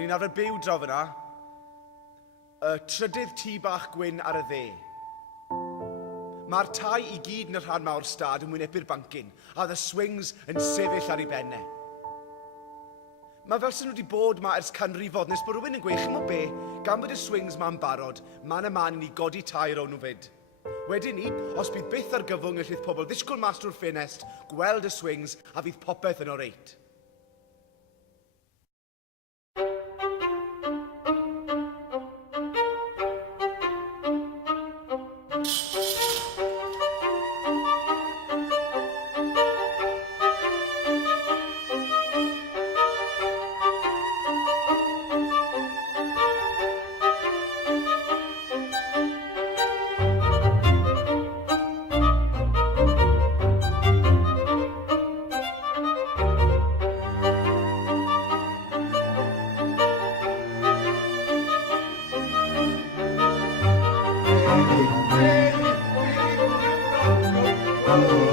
O'n i'n arfer byw draw fyna. Y trydydd tŷ bach gwyn ar y dde. Mae'r tai I gyd yn y rhan mawr stad yn wynebu'r bancyn, a oedd y swings yn sefyll ar ei benne. Mae fel sy'n nhw wedi bod ma ers canrifod, nes bod rhywun yn gweud, chymod be, gan bod y swings ma'n barod, man y man I ni godi tai rown nhw fyd. Wedyn ni, os bydd byth ar gyfwng y llydd pobl ddisgwyl mas drwy'r ffenest, gweld y swings a fydd popeth yn oreit. Oh.